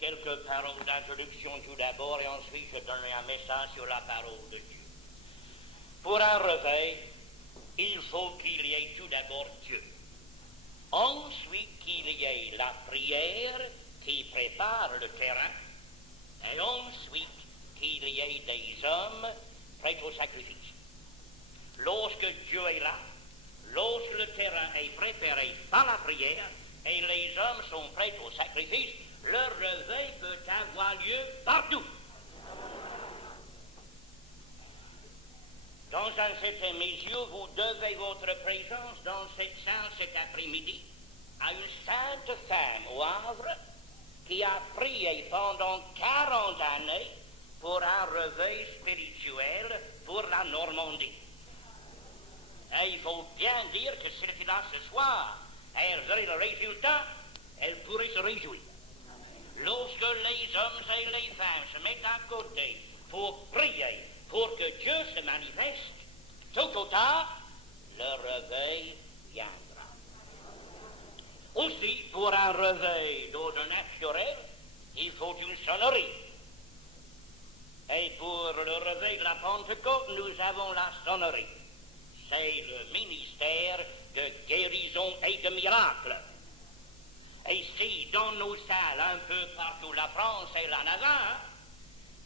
quelques paroles d'introduction tout d'abord et ensuite je donnerai un message sur la parole de Dieu. Pour un réveil, il faut qu'il y ait tout d'abord Dieu. Ensuite qu'il y ait la prière qui prépare le terrain et ensuite qu'il y ait des hommes prêts au sacrifice. Lorsque Dieu est là, lorsque le terrain est préparé par la prière et les hommes sont prêts au sacrifice, le réveil peut avoir lieu partout. Dans un certain mesure, vous devez votre présence dans cette salle cet après-midi à une sainte femme au Havre qui a prié pendant 40 années pour un réveil spirituel pour la Normandie. Et il faut bien dire que si elle était là ce soir, elle verrait le résultat, elle pourrait se réjouir. Lorsque les hommes et les femmes se mettent à côté pour prier, pour que Dieu se manifeste, tôt ou tard, le réveil viendra. Aussi, pour un réveil d'ordre naturel, il faut une sonnerie. Et pour le réveil de la Pentecôte, nous avons la sonnerie. C'est le ministère de guérison et de miracles. Et si dans nos salles, un peu partout la France et la Navarre,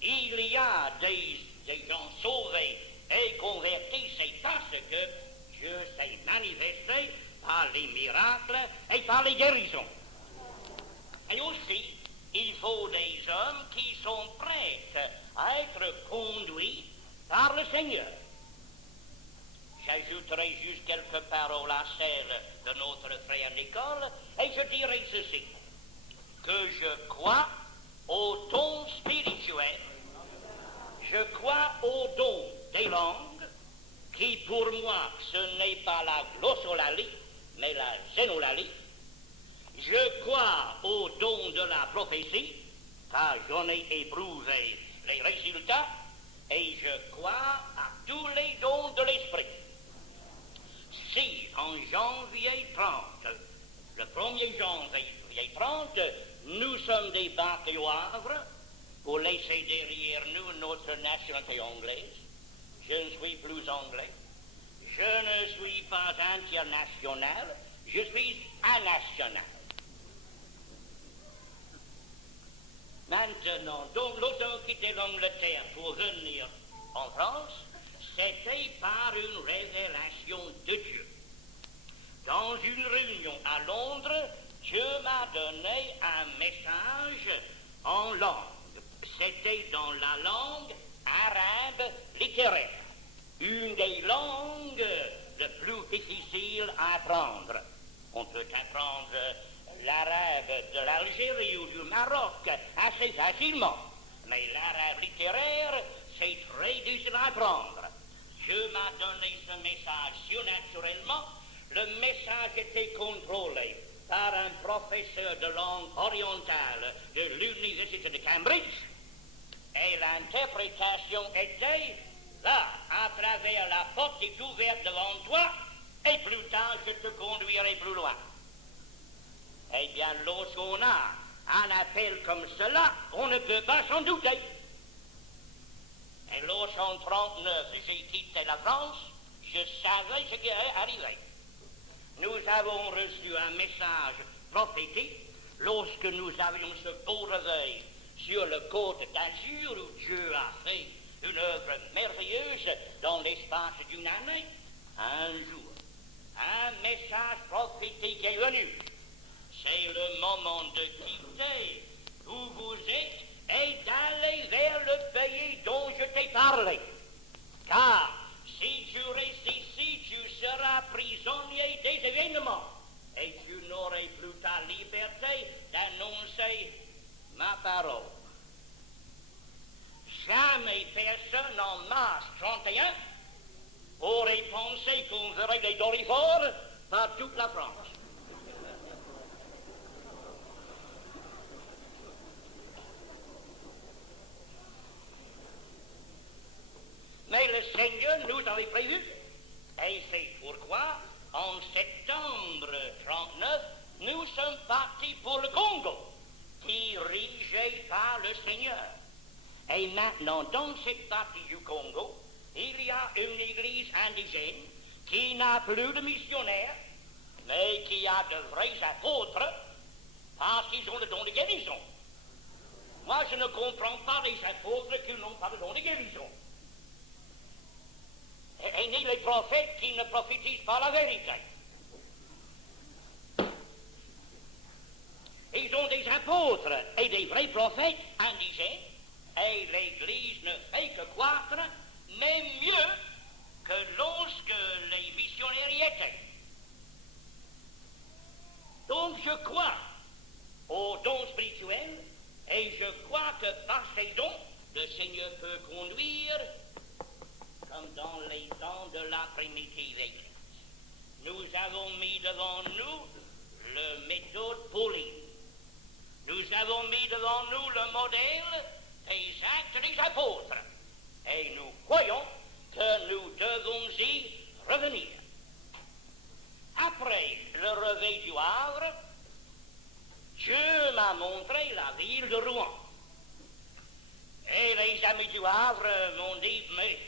il y a des gens sauvés et convertis, c'est parce que Dieu s'est manifesté par les miracles et par les guérisons. Et aussi, il faut des hommes qui sont prêts à être conduits par le Seigneur. J'ajouterai juste quelques paroles à celles de notre frère Nicole, et je dirai ceci, que je crois au don spirituel, je crois au don des langues, qui pour moi ce n'est pas la glossolalie, mais la génolalie. Je crois au don de la prophétie, car j'en ai éprouvé les résultats, et je crois à tous les dons de l'esprit. Si en janvier 30, le 1er janvier 30, nous sommes débarqués au Havre pour laisser derrière nous notre nationalité anglaise, je ne suis plus anglais, je ne suis pas international, je suis anational. Maintenant, donc l'auteur quittait l'Angleterre pour venir en France, c'était par une révélation de Dieu. Dans une réunion à Londres, Dieu m'a donné un message en langue. C'était dans la langue arabe littéraire, une des langues les plus difficiles à apprendre. On peut apprendre l'arabe de l'Algérie ou du Maroc assez facilement, mais l'arabe littéraire, c'est très difficile à apprendre. Dieu m'a donné ce message surnaturellement. Le message était contrôlé par un professeur de langue orientale de l'université de Cambridge. Et l'interprétation était là, à travers la porte est ouverte devant toi, et plus tard je te conduirai plus loin. Eh bien, lorsqu'on a un appel comme cela, on ne peut pas s'en douter. Et lorsqu'en 1939, j'ai quitté la France, je savais ce qui allait arriver. Nous avons reçu un message prophétique lorsque nous avions ce beau réveil sur le côte d'Azur où Dieu a fait une œuvre merveilleuse dans l'espace d'une année. Un jour, un message prophétique est venu. C'est le moment de quitter où vous êtes et d'aller vers le pays dont je t'ai parlé. Car si tu restes ici, tu seras prisonnier des événements et tu n'aurais plus ta liberté d'annoncer ma parole. Jamais personne en mars 31 aurait pensé qu'on verrait les dorifores par toute la France. Mais le Seigneur nous avait prévu, et c'est pourquoi, en septembre 39, nous sommes partis pour le Congo. dirigé par le Seigneur. Et maintenant, dans cette partie du Congo, il y a une église indigène qui n'a plus de missionnaires, mais qui a de vrais apôtres, parce qu'ils ont le don de guérison. Moi, je ne comprends pas les apôtres qui n'ont pas le don de guérison. Et ni les prophètes qui ne prophétisent pas la vérité. Ils ont des apôtres et des vrais prophètes indigènes, et l'Église ne fait que croître, mais mieux que lorsque les missionnaires y étaient. Donc je crois aux dons spirituels, et je crois que par ces dons, le Seigneur peut conduire comme dans les temps de la primitive Église. Nous avons mis devant nous le méthode Pauline. Nous avons mis devant nous le modèle des actes des apôtres. Et nous croyons que nous devons y revenir. Après le réveil du Havre, Dieu m'a montré la ville de Rouen. Et les amis du Havre m'ont dit, mais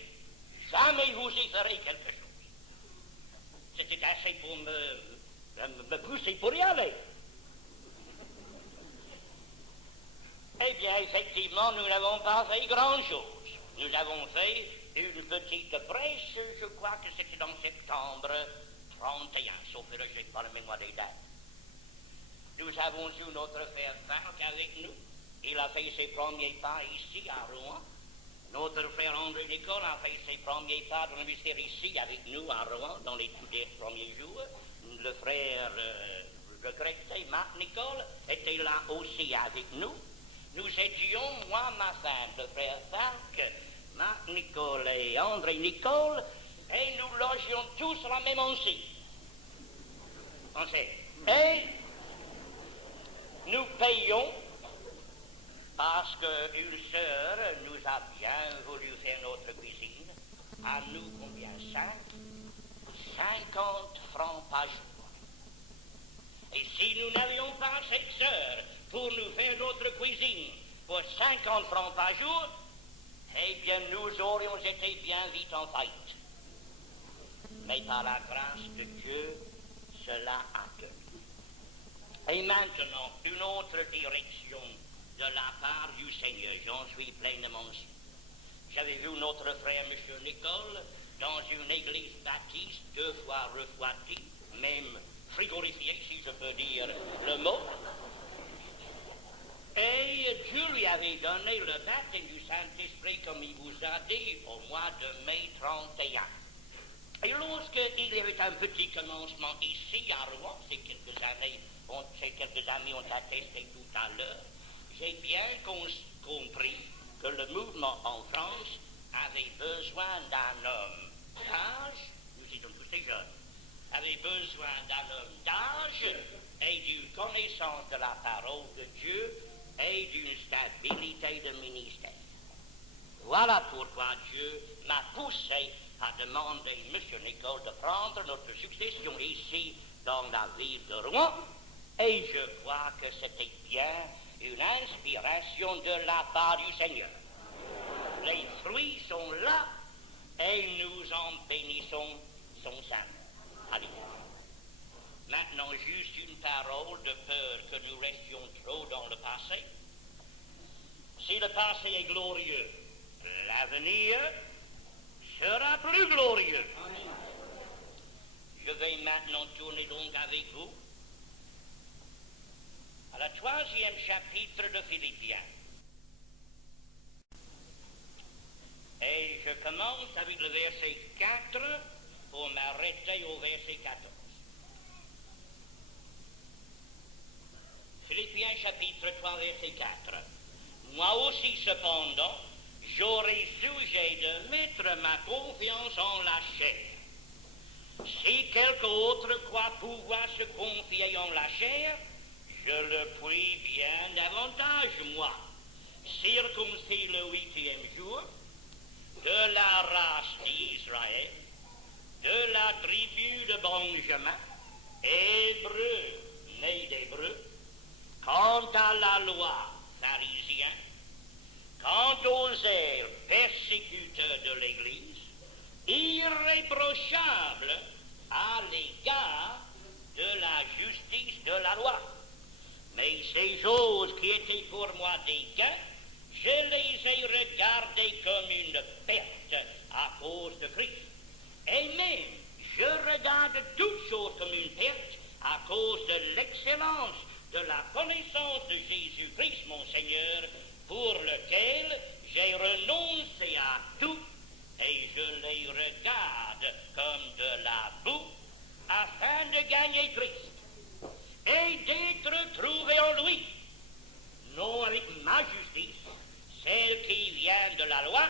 jamais vous y ferez quelque chose. C'était assez pour me pousser pour y aller. Eh bien, effectivement, nous n'avons pas fait grand-chose. Nous avons fait une petite prêche, je crois que c'était en septembre 31, sauf que je n'ai pas la mémoire des dates. Nous avons eu notre frère Franck avec nous. Il a fait ses premiers pas ici à Rouen. Notre frère André Nicole a fait ses premiers pas dans le ministère ici avec nous à Rouen dans les tout premiers jours. Le frère regretté Marc Nicole était là aussi avec nous. Nous étions, moi, ma femme, le frère Franck, Marc Nicole et André Nicole, et nous logions tous la même enseigne. Et nous payons parce qu'une sœur nous a bien voulu faire notre cuisine. À nous, combien? 50 francs par jour. Et si nous n'avions pas cette sœur pour nous faire notre cuisine pour 50 francs par jour, eh bien nous aurions été bien vite en faillite. Mais par la grâce de Dieu, cela a tenu. Et maintenant, une autre direction de la part du Seigneur, j'en suis pleinement sûr. J'avais vu notre frère M. Nicole dans une église baptiste 2 fois refroidie, même frigorifiée, si je peux dire le mot. Et Dieu lui avait donné le baptême du Saint-Esprit, comme il vous a dit, au mois de mai 31. Et lorsqu'il y avait un petit commencement ici à Rouen, ces quelques amis ont attesté tout à l'heure, j'ai bien compris que le mouvement en France avait besoin d'un homme d'âge, nous étions tous des jeunes, avait besoin d'un homme d'âge et d'une connaissance de la parole de Dieu et d'une stabilité de ministère. Voilà pourquoi Dieu m'a poussé à demander M. Nicole de prendre notre succession ici dans la ville de Rouen, et je crois que c'était bien une inspiration de la part du Seigneur. Les fruits sont là et nous en bénissons son sein. Alléluia. Maintenant, juste une parole de peur que nous restions trop dans le passé. Si le passé est glorieux, l'avenir sera plus glorieux. Amen. Je vais maintenant tourner donc avec vous à la 3e chapitre de Philippiens. Et je commence avec le verset 4 pour m'arrêter au verset 14. Philippiens chapitre 3 verset 4. Moi aussi cependant, j'aurai sujet de mettre ma confiance en la chair. Si quelque autre croit pouvoir se confier en la chair, je le puis bien davantage, moi, circoncis le 8e jour, de la race d'Israël, de la tribu de Benjamin, hébreu, né d'hébreu, Quant à la loi pharisien, quant aux zèles persécuteurs de l'Église, irréprochable à l'égard de la justice de la loi. Mais ces choses qui étaient pour moi des gains, je les ai regardées comme une perte à cause de Christ. Et même, je regarde toutes choses comme une perte à cause de l'excellence de la connaissance de Jésus-Christ, mon Seigneur, pour lequel j'ai renoncé à tout, et je les regarde comme de la boue, afin de gagner Christ, et d'être trouvé en lui, non avec ma justice, celle qui vient de la loi,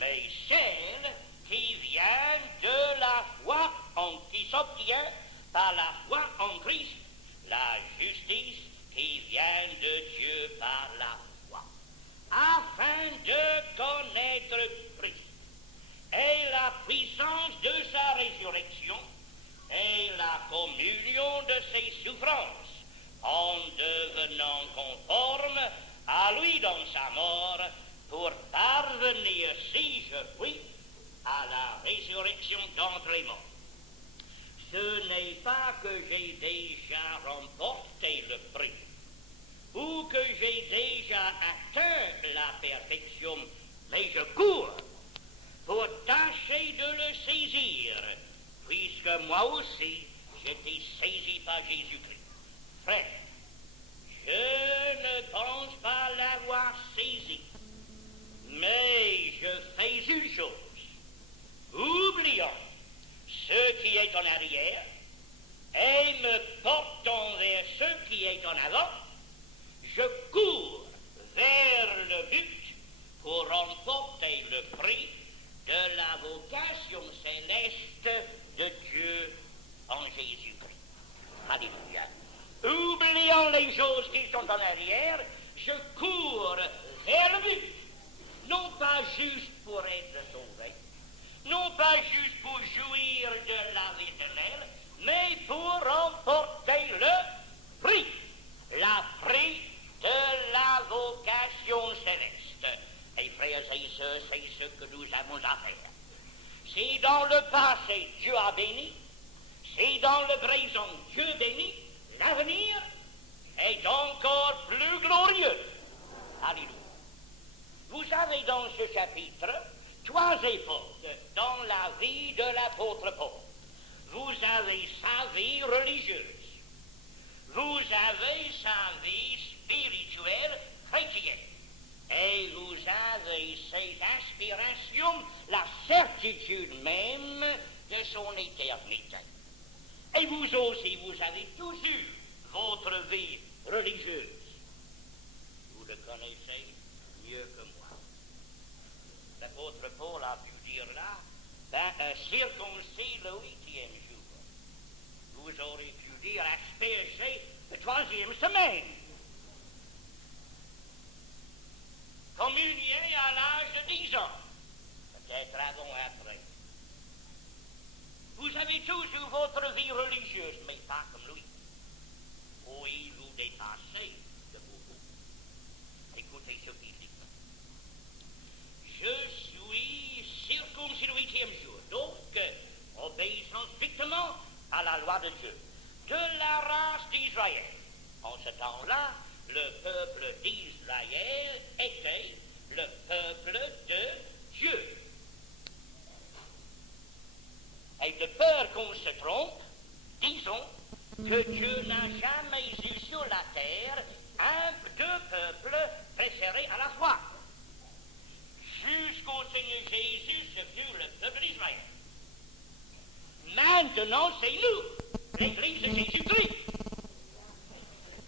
mais celle qui vient de la foi qui s'obtient par la foi en Christ, la justice qui vient de Dieu par la foi, afin de connaître Christ et la puissance de sa résurrection et la communion de ses souffrances, en devenant conforme à lui dans sa mort, pour parvenir, si je puis, à la résurrection d'entre les morts. Ce n'est pas que j'ai déjà remporté le prix, ou que j'ai déjà atteint la perfection, mais je cours pour tâcher de le saisir, puisque moi aussi j'étais saisi par Jésus-Christ. Frère, je ne pense pas l'avoir saisi, mais je fais une chose, oubliant ce qui est en arrière et me portant vers ce qui est en avant, je cours vers le but pour remporter le prix de la vocation céleste de Dieu en Jésus-Christ. Alléluia. Oubliant les choses qui sont en arrière, je cours vers le but, non pas juste pour être sauvé, non pas juste pour jouir de la vie éternelle, mais pour remporter le prix, la prix de la vocation céleste. Et frères et sœurs, c'est ce que nous avons à faire. Si dans le passé Dieu a béni, si dans le présent Dieu bénit, l'avenir est encore plus glorieux. Alléluia. Vous avez dans ce chapitre 3 époques dans la vie de l'apôtre Paul. Vous avez sa vie religieuse, vous avez sa vie spirituelle chrétienne, et vous avez ses aspirations, la certitude même de son éternité. Et vous aussi, vous avez tous eu votre vie religieuse. Vous le connaissez mieux que moi. L'apôtre Paul a pu dire là, circoncis le 8e jour. Vous aurez pu dire asperger le 3e semaine. Communier à l'âge de 10 ans. Peut-être avant ou après. Vous avez toujours votre vie religieuse, mais pas comme lui. Oui, vous dépassez de beaucoup. Écoutez ce qu'il dit. Je suis circoncis le 8e jour, donc obéissant strictement à la loi de Dieu, de la race d'Israël. En ce temps-là, le peuple d'Israël était le peuple de Dieu. Et de peur qu'on se trompe, disons que Dieu n'a jamais eu sur la terre deux peuples préférés à la fois. Jusqu'au Seigneur Jésus, ce fut le peuple d'Israël. Maintenant, c'est nous, l'Église de Jésus-Christ.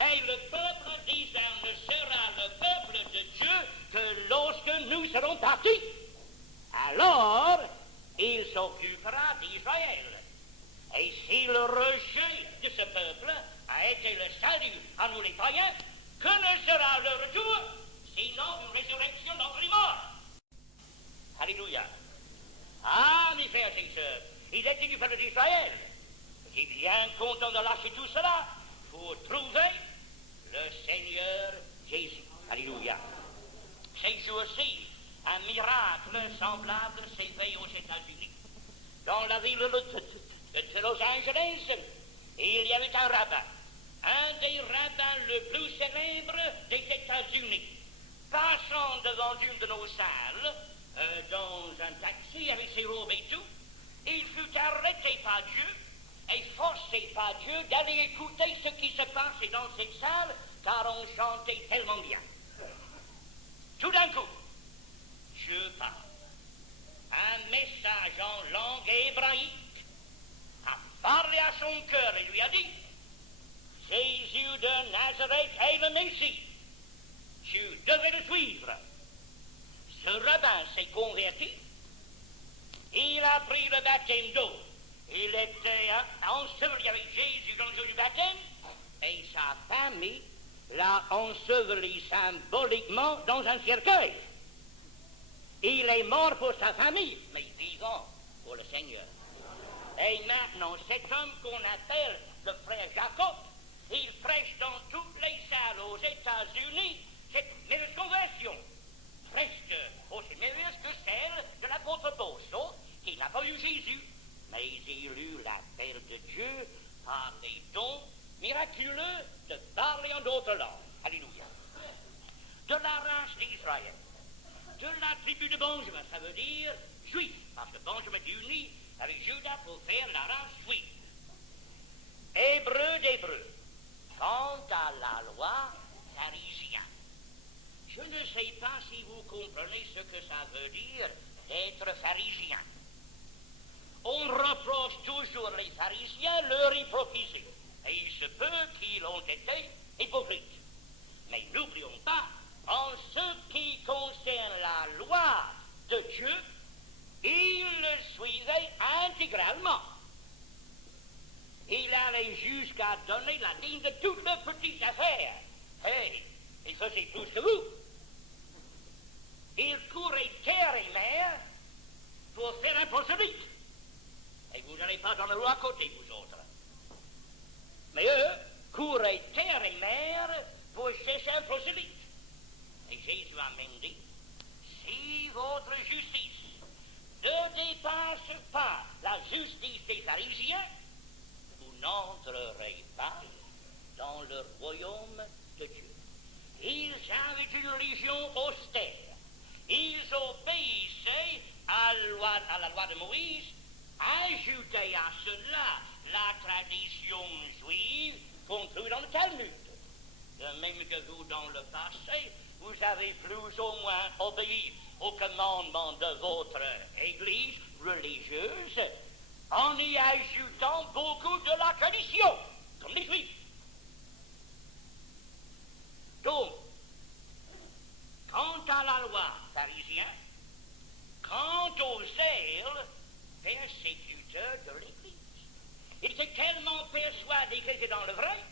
Et le peuple d'Israël ne sera le peuple de Dieu que lorsque nous serons partis. Alors, il s'occupera d'Israël. Et si le rejet de ce peuple a été le salut à nous les païens, que ne sera le retour sinon une résurrection d'entre les morts? Alléluia. Ah, mes frères et sœurs, il était du peuple d'Israël. J'étais bien content de lâcher tout cela pour trouver le Seigneur Jésus. Alléluia. Ces jours-ci, un miracle semblable s'éveille aux États-Unis. Dans la ville de Los Angeles, il y avait un rabbin, un des rabbins le plus célèbre des États-Unis. Passant devant une de nos salles, dans un taxi avec ses robes et tout, il fut arrêté par Dieu et forcé par Dieu d'aller écouter ce qui se passait dans cette salle, car on chantait tellement bien. Tout d'un coup, Dieu parle. Un message en langue hébraïque a parlé à son cœur et lui a dit: Jésus de Nazareth est le Messie. Tu devais le suivre. Ce rabbin s'est converti. Il a pris le baptême d'eau. Il était enseveli avec Jésus dans le jour du baptême. Et sa famille l'a enseveli symboliquement dans un cercueil. Il est mort pour sa famille, mais vivant pour le Seigneur. Et maintenant, cet homme qu'on appelle le frère Jacob, il prêche dans toutes les salles aux États-Unis cette merveilleuse conversion, presque aussi merveilleuse que celle de l'apôtre Paul, sauf qu'il n'a pas eu Jésus, mais il eut l'appel de Dieu par les dons miraculeux de parler en d'autres langues. Alléluia. De la race d'Israël, de la tribu de Benjamin, ça veut dire juif, parce que Benjamin est uni avec Judas pour faire la race juive. Hébreu d'Hébreu. Quant à la loi, pharisien. Je ne sais pas si vous comprenez ce que ça veut dire d'être pharisien. On reproche toujours les pharisiens leur hypocrisie. Et il se peut qu'ils ont été hypocrites. Mais n'oublions pas, en ce qui concerne la loi de Dieu, ils le suivaient intégralement. Il allait jusqu'à donner la ligne de toutes les petites affaires. Hey, il faisait plus que vous. Il courait terre et mer pour faire un prosélyte. Et vous n'allez pas dans le roi à côté, vous autres. Mais eux couraient terre et mer pour chercher un prosélyte. Et Jésus a même dit: si votre justice ne dépasse pas la justice des pharisiens, vous n'entrerez pas dans le royaume de Dieu. Ils avaient une religion austère. Ils obéissaient à la loi de Moïse. Ajoutez à cela la tradition juive contenue dans le Talmud. De même que vous, dans le passé, vous avez plus ou moins obéi aux commandements de votre église religieuse en y ajoutant beaucoup de la tradition, comme les Juifs. Donc, quant à la loi pharisien, quant au zèle persécuteur de l'Église, il était tellement persuadé qu'il était dans le vrai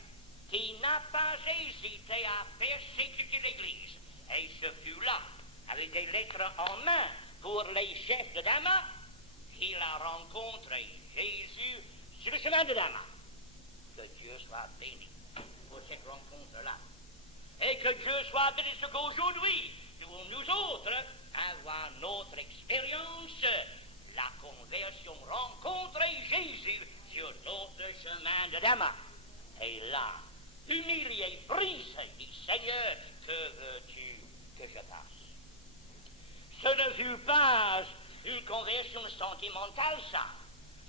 qu'il n'a pas hésité à persécuter l'Église. Et ce fut là, avec des lettres en main pour les chefs de Damas, qu'il a rencontré Jésus sur le chemin de Damas. Que Dieu soit béni pour cette rencontre-là. Et que Dieu soit béni ce qu'aujourd'hui, nous autres, avoir notre expérience, la conversion, rencontrer Jésus sur notre chemin de Damas. Et là, humilié, brisé, dit: Seigneur, que veux-tu que je fasse? Ce ne fut pas une conversion sentimentale, ça.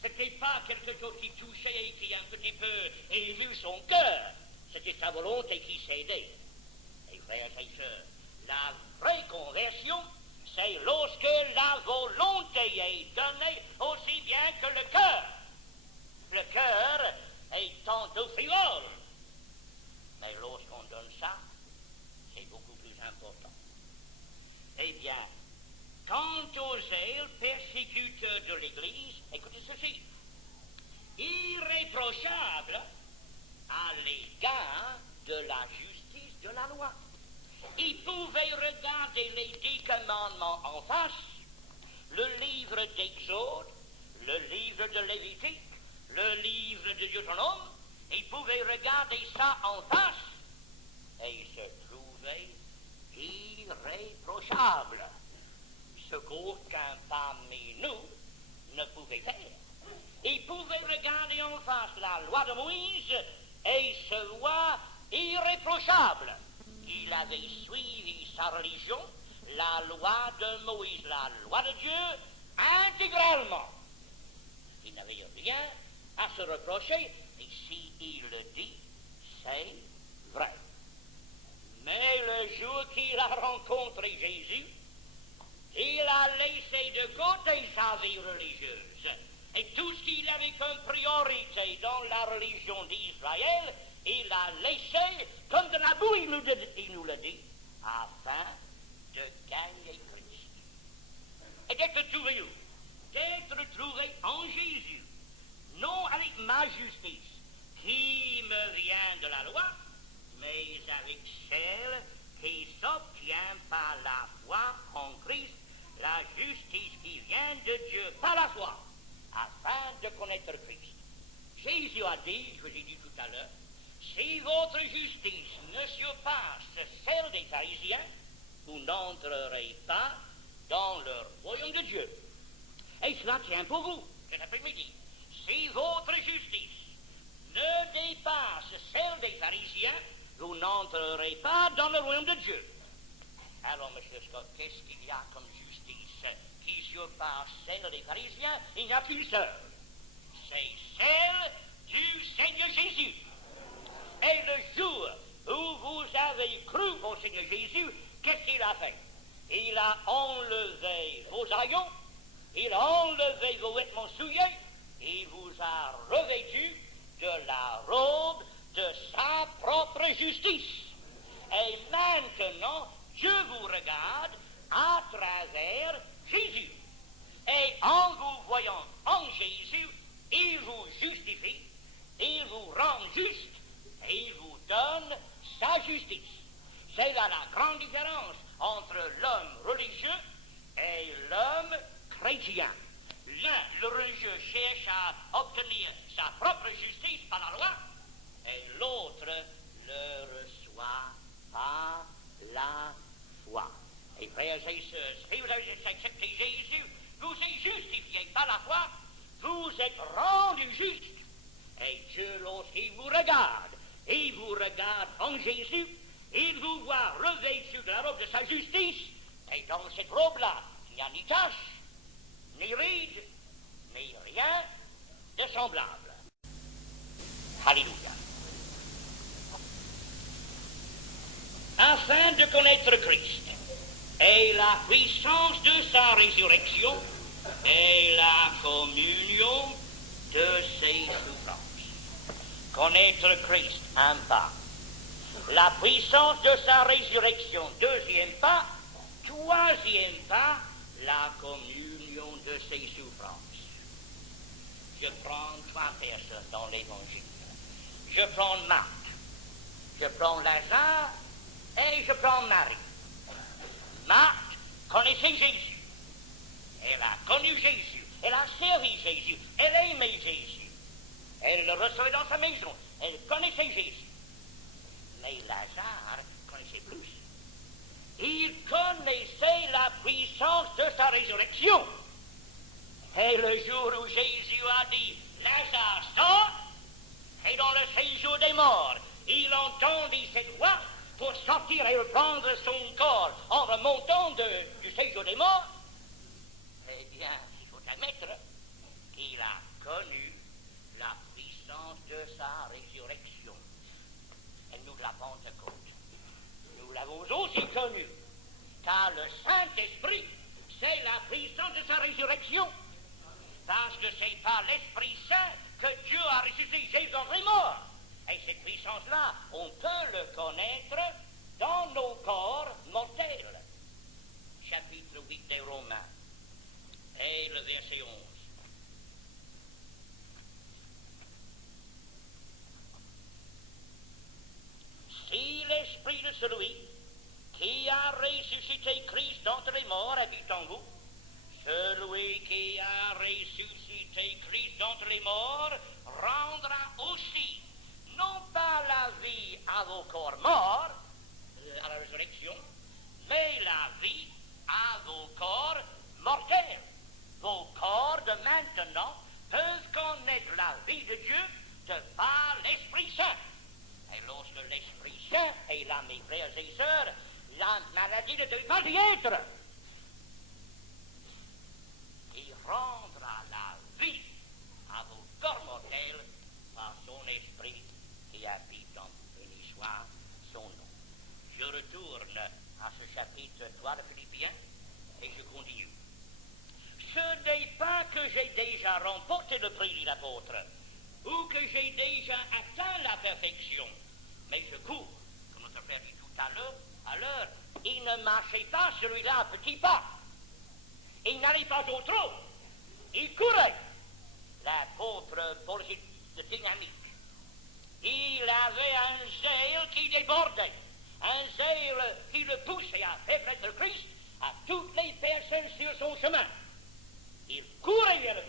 C'était pas quelque chose qui touchait et qui un petit peu ému son cœur. C'était sa volonté qui cédait. Et frères et sœurs, la vraie conversion, c'est lorsque la volonté est donnée aussi bien que le cœur. Le cœur est tantôt frivole. Mais lorsqu'on donne ça, c'est beaucoup plus important. Eh bien, quant au zèle persécuteur de l'Église, écoutez ceci, irréprochable à l'égard de la justice de la loi. Il pouvait regarder les 10 commandements en face, le livre d'Exode, le livre de Lévitique, le livre de Deutéronome. Il pouvait regarder ça en face et se trouvait irréprochable, ce qu'aucun parmi nous ne pouvait faire. Il pouvait regarder en face la loi de Moïse et se voir irréprochable. Il avait suivi sa religion, la loi de Moïse, la loi de Dieu, intégralement. Il n'avait rien à se reprocher, et si il le dit, c'est vrai. Mais le jour qu'il a rencontré Jésus, il a laissé de côté sa vie religieuse. Et tout ce qu'il avait comme priorité dans la religion d'Israël, il a laissé comme de la boue, il nous le dit, afin de gagner Christ. Et d'être trouvé où? D'être trouvé en Jésus. Non avec ma justice, qui me vient de la loi, mais avec celle qui s'obtient par la foi en Christ, la justice qui vient de Dieu par la foi, afin de connaître Christ. Jésus a dit, je vous ai dit tout à l'heure, si votre justice ne surpasse celle des pharisiens, vous n'entrerez pas dans le royaume de Dieu. Et cela tient pour vous, cet après-midi. Si votre justice ne dépasse celle des pharisiens, vous n'entrerez pas dans le royaume de Dieu. Alors, M. Scott, qu'est-ce qu'il y a comme justice qui surpasse celle des pharisiens? Il n'y a qu'une seule. C'est celle du Seigneur Jésus. Et le jour où vous avez cru au Seigneur Jésus, qu'est-ce qu'il a fait? Il a enlevé vos haillons, il a enlevé vos vêtements souillés, il vous a revêtu de la robe de sa propre justice. Et maintenant, Dieu vous regarde à travers Jésus. Et en vous voyant en Jésus, il vous justifie, il vous rend juste, et il vous donne sa justice. C'est là la grande différence entre l'homme religieux et l'homme chrétien. L'un, le religieux, cherche à obtenir sa propre justice par la loi, et l'autre le reçoit par la foi. Et frères et sœurs, si vous avez accepté Jésus, vous êtes justifiés par la foi, vous êtes rendus justes. Et Dieu, lorsqu'il vous regarde, il vous regarde en Jésus, il vous voit revêtu de la robe de sa justice, et dans cette robe-là, il n'y a ni tache, ni ride, ni rien de semblable. Alléluia. Afin de connaître Christ et la puissance de sa résurrection et la communion de ses souffrances. Connaître Christ, un pas. La puissance de sa résurrection, deuxième pas. Troisième pas, la communion de ses souffrances. Je prends trois personnes dans l'Évangile. Je prends Marc, je prends Lazare et je prends Marie. Marc connaissait Jésus. Elle a connu Jésus. Elle a servi Jésus. Elle aimait Jésus. Elle le recevait dans sa maison. Elle connaissait Jésus. Mais Lazare connaissait plus. Il connaissait la puissance de sa résurrection. Et le jour où Jésus a dit, Lazare sort, et dans le séjour des morts, il entendit cette voix pour sortir et reprendre son corps en remontant du séjour des morts. Eh bien, il faut admettre qu'il a connu la puissance de sa résurrection. Et nous, de la Pentecôte, nous l'avons aussi connu, car le Saint-Esprit, c'est la puissance de sa résurrection. Parce que c'est par l'Esprit Saint que Dieu a ressuscité Jésus d'entre les morts. Et cette puissance-là, on peut le connaître dans nos corps mortels. Chapitre 8 des Romains, et le verset 11. Si l'Esprit de celui qui a ressuscité Christ d'entre les morts habite en vous, celui qui a ressuscité Christ d'entre les morts rendra aussi, non pas la vie à vos corps morts, à la résurrection, mais la vie à vos corps mortels. Vos corps de maintenant peuvent connaître la vie de Dieu de par l'Esprit Saint. Et lorsque l'Esprit Saint est là, mes frères et sœurs, la maladie ne peut pas y être. Il rendra la vie à vos corps mortels par son Esprit qui habite en vous. Béni soit son nom. Je retourne à ce chapitre 3 de Philippiens et je continue. Ce n'est pas que j'ai déjà remporté le prix, dit l'apôtre, ou que j'ai déjà atteint la perfection, mais je cours, comme notre frère dit tout à l'heure, il ne marchait pas celui-là à petits pas, il n'allait pas au trot, il courait. L'apôtre Paul de dynamique, il avait un zèle qui débordait, un zèle qui le poussait à faire connaître Christ à toutes les personnes sur son chemin. Il courait vers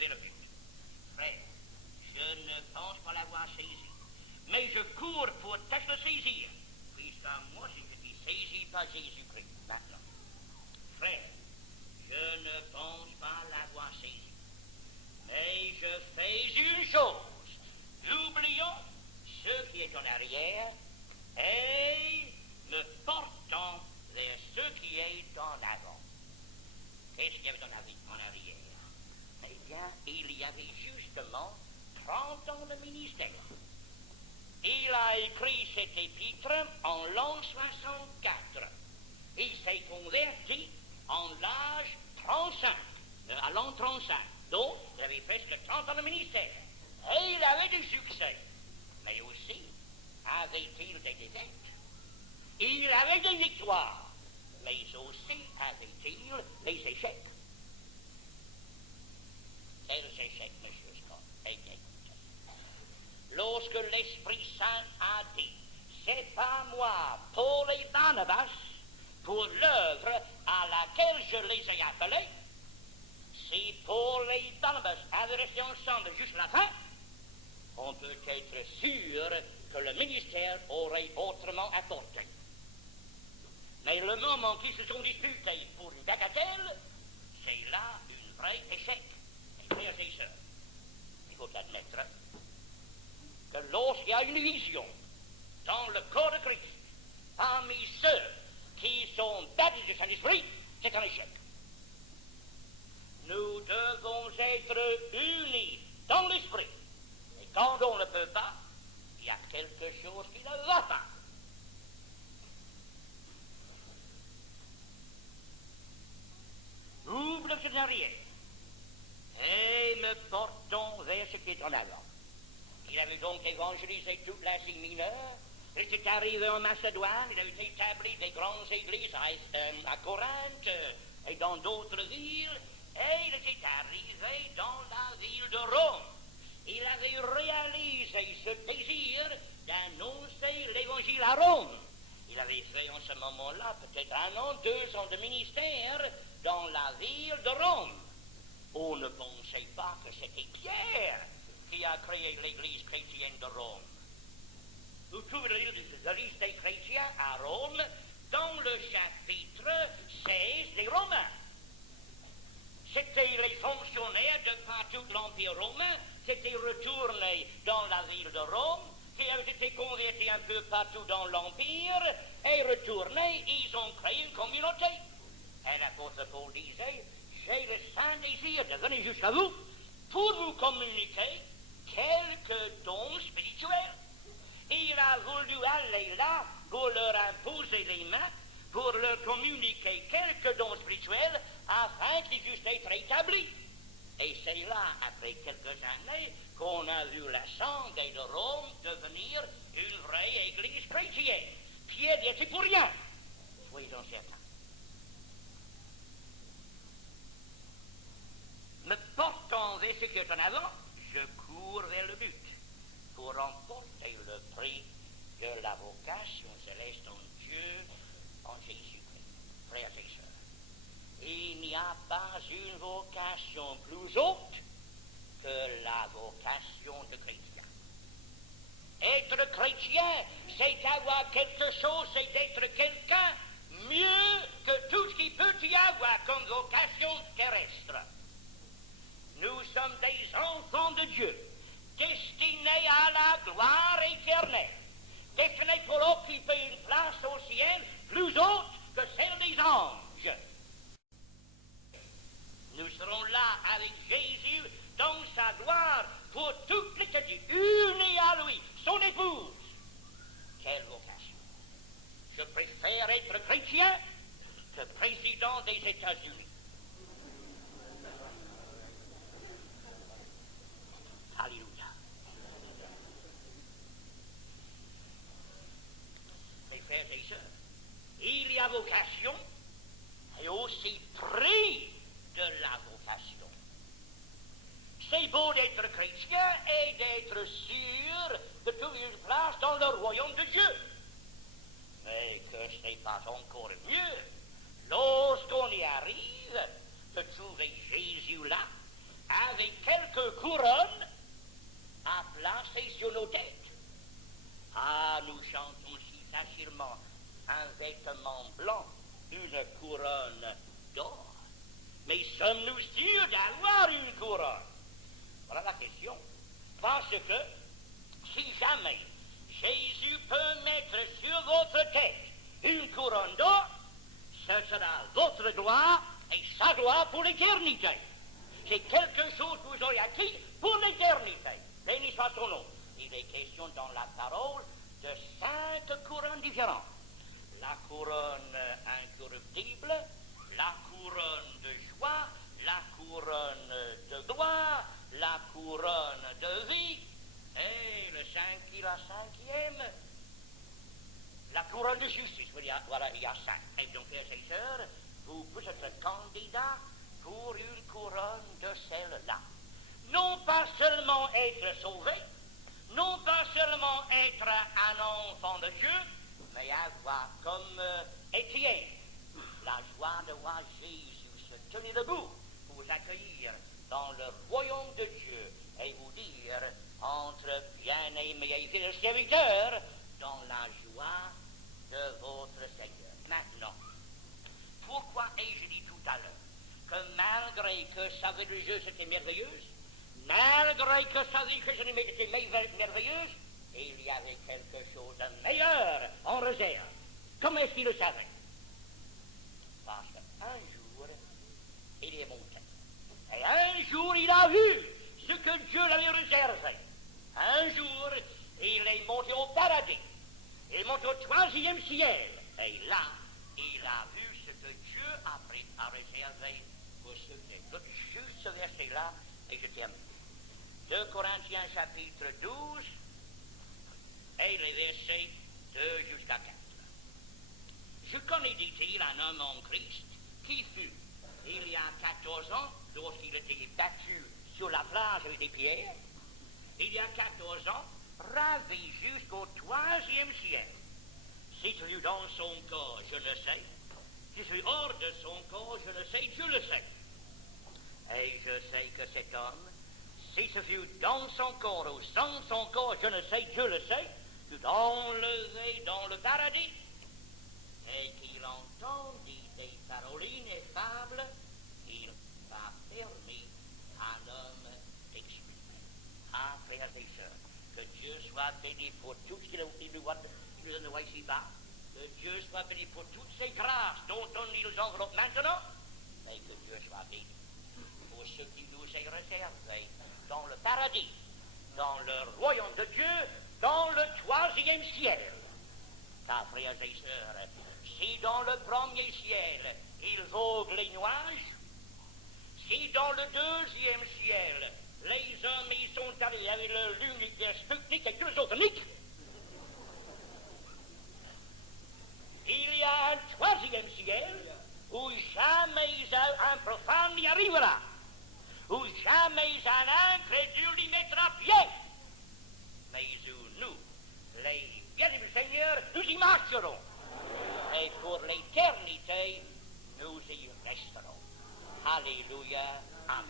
le but. Frère, je ne pense pas l'avoir saisi, mais je cours pour tâcher de le saisir. Puisque moi, si je dis saisis pas Jésus-Christ maintenant. Frère, je ne pense pas l'avoir saisi, mais je fais une chose. Oublions ce qui est en arrière et me portant vers ce qui est en avant. Qu'est-ce qu'il y avait en arrière? Eh bien, il y avait justement 30 ans de ministère. Il a écrit cet épître en l'an 64. Il s'est converti en l'âge 35, à l'an 35. Donc, il avait presque 30 ans de ministère. Et il avait du succès. Mais aussi, avait-il des défaites? Il avait des victoires. Mais aussi avait-il les échecs. Quels échecs, monsieur Scott? Écoutez. Lorsque l'Esprit Saint a dit, c'est pas moi, Paul et Barnabas, pour l'œuvre à laquelle je les ai appelés, si Paul et Barnabas avaient resté ensemble jusqu'à la fin, on peut être sûr que le ministère aurait autrement apporté. Mais le moment qu'ils se sont disputés pour une bagatelle, c'est là un vrai échec. Mes frères et sœurs, il faut admettre que lorsqu'il y a une vision dans le corps de Christ, parmi ceux qui sont baptisés du Saint-Esprit, c'est un échec. Nous devons être unis dans l'esprit. Et quand on ne peut pas, il y a quelque chose qui ne va pas. Ouvre ce arrière et me portons vers ce qui est en avant. Il avait donc évangélisé toute l'Asie mineure. Il était arrivé en Macédoine. Il avait établi des grandes églises à Corinthe et dans d'autres villes. Et il était arrivé dans la ville de Rome. Il avait réalisé ce désir d'annoncer l'évangile à Rome. Il avait fait en ce moment-là peut-être 1 an, 2 ans de ministère dans la ville de Rome. On ne pensait pas que c'était Pierre qui a créé l'église chrétienne de Rome. Vous trouvez la liste des chrétiens à Rome dans le chapitre 16 des Romains. C'était les fonctionnaires de partout l'Empire romain qui étaient retournés dans la ville de Rome, qui avaient été convertis un peu partout dans l'Empire, et retournés, ils ont créé une communauté. Et l'apôtre Paul disait, j'ai le saint désir de venir jusqu'à vous pour vous communiquer quelques dons spirituels. Il a voulu aller là pour leur imposer les mains, pour leur communiquer quelques dons spirituels afin qu'ils puissent être établis. Et c'est là, après quelques années, qu'on a vu l'Assemblée de Rome devenir une vraie église chrétienne. Pierre n'y était pour rien. Soyez-en certains. Me portant vers ce qui est en avant, je cours vers le but pour remporter le prix de la vocation céleste en Dieu, en Jésus-Christ. Frères et sœurs, il n'y a pas une vocation plus haute que la vocation de chrétien. Être chrétien, c'est avoir quelque chose, c'est d'être quelqu'un mieux que tout ce qu'il peut y avoir comme vocation terrestre. Nous sommes des enfants de Dieu, destinés à la gloire éternelle, destinés pour occuper une place au ciel plus haute que celle des anges. Nous serons là avec Jésus dans sa gloire pour toute l'éternité, unis à lui, son épouse. Quelle vocation! Je préfère être chrétien que président des États-Unis. Alléluia. Mes frères et sœurs, il y a vocation et aussi prix de la vocation. C'est beau d'être chrétien et d'être sûr de trouver une place dans le royaume de Dieu. Mais que ce n'est pas encore mieux, lorsqu'on y arrive, de trouver Jésus là, avec quelques couronnes à placer sur nos têtes. Ah, nous chantons si facilement un vêtement blanc, une couronne d'or. Mais sommes-nous sûrs d'avoir une couronne? Voilà la question. Parce que si jamais Jésus peut mettre sur votre tête une couronne d'or, ce sera votre gloire et sa gloire pour l'éternité. C'est quelque chose que vous aurez acquis pour l'éternité. Béni soit son nom. Il est question dans la parole de 5 couronnes différentes. La couronne incorruptible, la couronne de joie, la couronne de gloire, la couronne de vie, et la cinquième, la couronne de justice. Voilà, il y a 5. Et donc, frères et sœurs, vous êtes candidat pour une couronne de celle-là. Non pas seulement être sauvé, non pas seulement être un enfant de Dieu, mais avoir comme Étienne la joie de voir Jésus se tenir debout pour vous accueillir dans le royaume de Dieu et vous dire entre bien-aimés et fidèles serviteurs dans la joie de votre Seigneur. Maintenant, pourquoi ai-je dit tout à l'heure que malgré que sa vie religieuse était merveilleuse, malgré que sa vie chrétienne était merveilleuse, il y avait quelque chose de meilleur en réserve. Comment est-ce qu'il le savait? Parce qu'un jour, il est monté. Et un jour, il a vu ce que Dieu l'avait réservé. Un jour, il est monté au paradis. Il est monté au 3e ciel. Et là, il a vu ce que Dieu a réservé pour ceux qui écoutent. Juste ce verset-là, et je termine. 2 Corinthiens chapitre 12, et les versets 2 jusqu'à 4. Je connais, dit-il, un homme en Christ qui fut, il y a 14 ans, lorsqu'il était battu sur la plage avec des pierres, il y a 14 ans, ravi jusqu'au 3e ciel. Si tu es dans son corps, je le sais. Si tu es hors de son corps, je le sais, Dieu le sait. Et je sais que cet homme, si ce fut dans son corps ou sans son corps, je ne sais, Dieu le sait, fut enlevé dans le paradis, et qu'il entendit des paroles ineffables, il a permis à l'homme d'exprimer. Ah, frères et sœurs, que Dieu soit béni pour tout ce qu'il nous envoie ici-bas, que Dieu soit béni pour toutes ces grâces dont on nous enveloppe maintenant, et que Dieu soit béni pour ce qui nous est réservé dans le paradis, dans le royaume de Dieu, dans le 3e ciel. Car, frères et sœurs, si dans le 1er ciel, il vogue les nuages, si dans le 2e ciel, les hommes y sont allés avec le l'unique, le Sputnik et tous les autres niques, il y a un 3e ciel où jamais un profane n'y arrivera, où jamais un incrédule y mettra pied, mais où nous, les bien-aimés du Seigneur, nous y marcherons. Et pour l'éternité, nous y resterons. Alléluia. Amen.